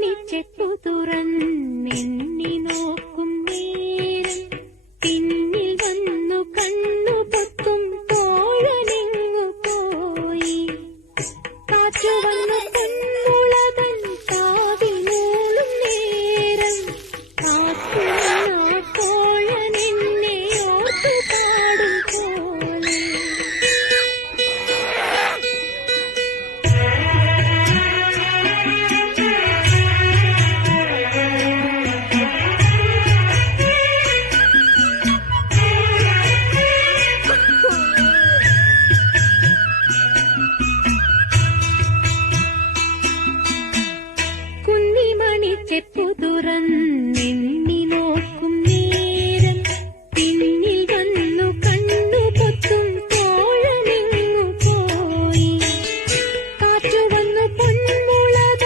മണിച്ചെപ്പു തുറന്നെണ്ണി നോക്കും നേരം. പിന്നിൽ വന്നു കണ്ണു പൊത്തും തോഴനെങ്ങു പോയി. കാറ്റു വന്നു Sí,